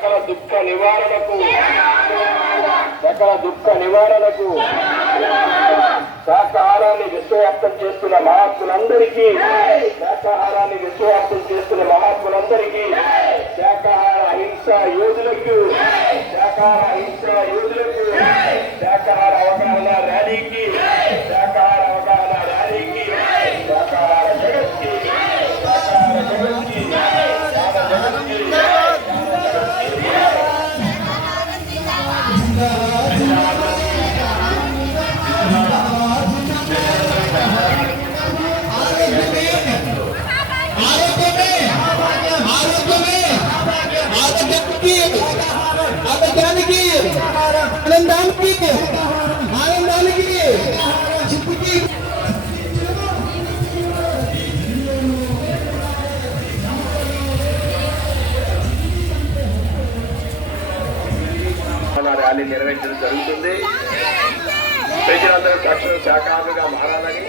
సకల దుఃఖ నివారణకు శాకాహారాన్ని విశ్వవ్యాప్తం చేస్తున్న మహాత్ములందరికీ శాకాహార అహింసా యోధులకు శాకాహార అవగాహన ర్యాలీకి శాకాహార జగత్కి ర్యాలీ నిర్వహించడం జరుగుతుంది. ప్రజలందరూ తక్షణ శాఖాహారులుగా మారాలని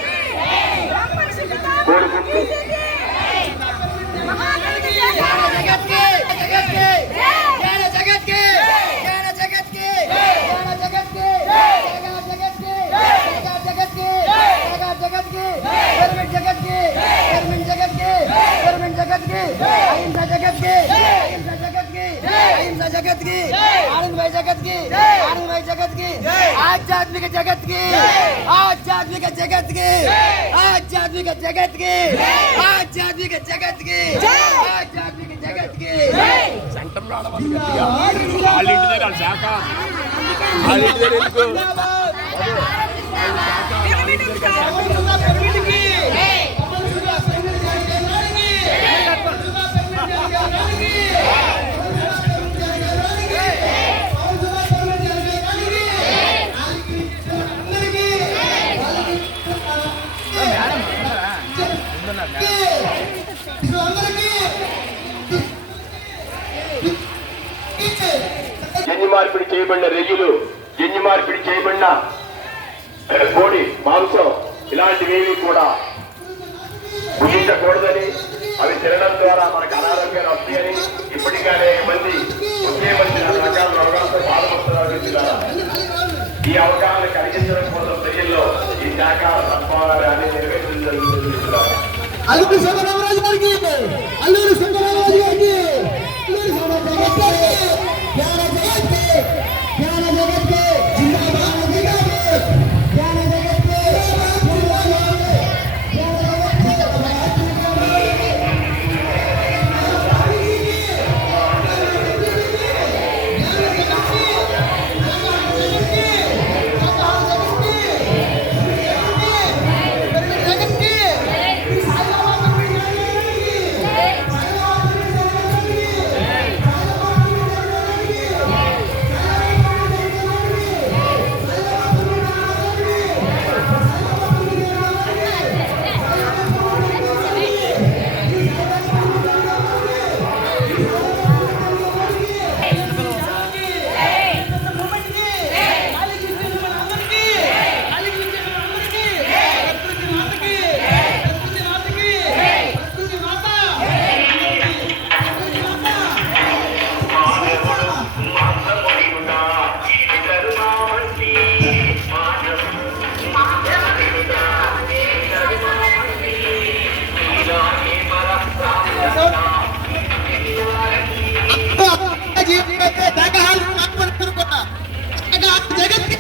కోరుకుంటూ आध्यात्मिक जगत की జన్యు మార్పిడి చేయబడిన రెయ్యులు, జన్యు మార్పిడి చేయబడిన కోడి మాంసం ఇలాంటివేవి కూడా భుజించకూడదని, అవి తినడం ద్వారా మనకు అనారోగ్యాలు వస్తాయని ఇప్పటికీ మంది ఒకే మంది రకాల రోగాలతో బాధపడుతున్నారు. ఈ అవగాహన కలిగించడం కోసం ప్రజల్లో ఈ శాఖాహార సద్భావాన్ని నిర్వహించడం జరుగుతుంది. అల్లూరి శంకరరామరాజు గారికి जगत